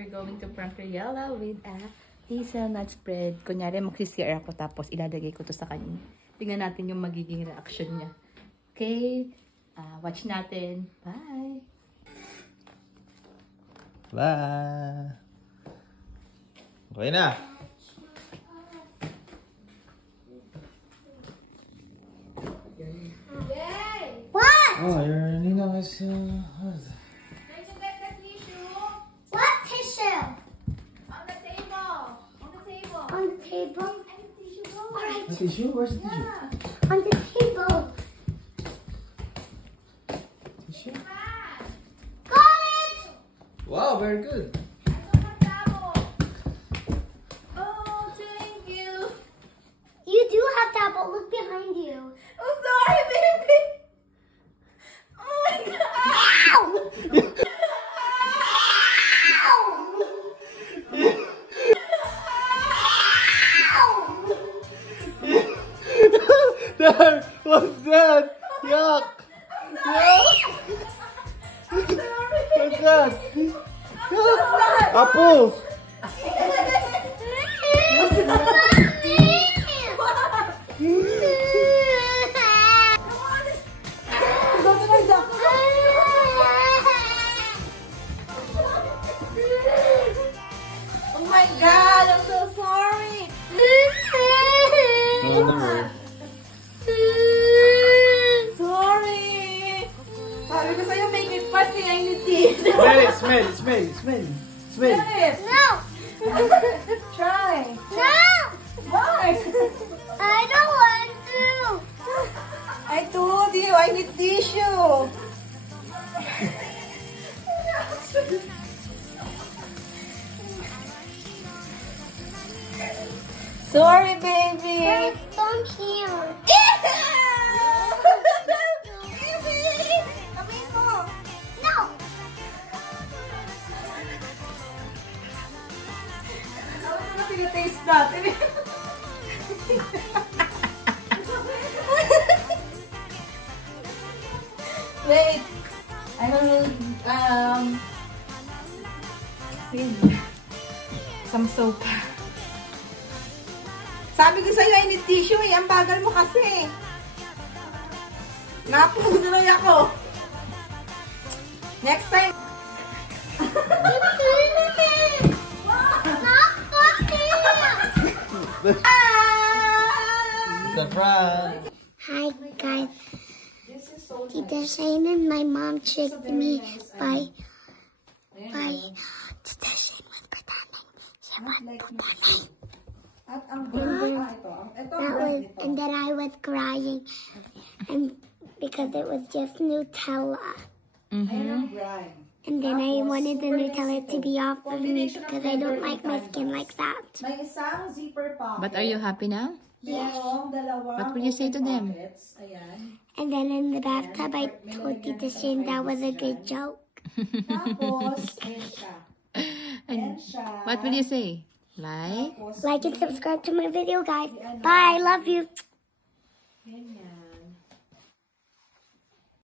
we're going to prank Riella with a hazelnut spread. Kunyari, mag-CR ako tapos ilalagay ko to sa kanya. Tingnan natin yung magiging reaction niya. Okay? Watch natin. Bye! Bye! Okay na! What? Oh, your Ninang is... Trying to get the tissue. What tissue? On the table. On the table. On the table? And the tissue roll. Alright. The tissue? Where's the tissue? Yeah. On the table. Tissue? Got it! Wow, very good. I don't have towel. Oh, thank you. You do have towel. Look behind you. I'm sorry, baby. Oh my God. Ow! Dad, what's that? Yuck! Yuck! What's that? Yuck! Apples! Oh my God! I'm so sorry! No, never. Sorry! Sabi ko sa'yo, make it fast eh. I need this. Smell it. No! Try. No! Why? I don't want to! I told you, I need tissue. Sorry, baby. There's some here. No! Ano pinataste natin? Wait. I will, some soap. Sabi ko sa'yo, I need tissue eh. Ang bagal mo kasi. Naputuloy ako. Next time. Not funny! Surprise! Hi guys. Tita Shane and my mom tricked me by Tita Shane was pretending she was pretending. And then I was crying and because it was just Nutella. And then I wanted the Nutella to be off of me because I don't like my skin like that. May isang zipper pocket. But are you happy now? Merong dalawang What will you say to them? pockets. Ayan. And then in the bathtub, I told Tita Shane that was a good joke. Tapos, ayan siya. Ayan siya. What will you say? Like? Tapos, Like and subscribe to my video, guys. Bye. Love you. ganyan.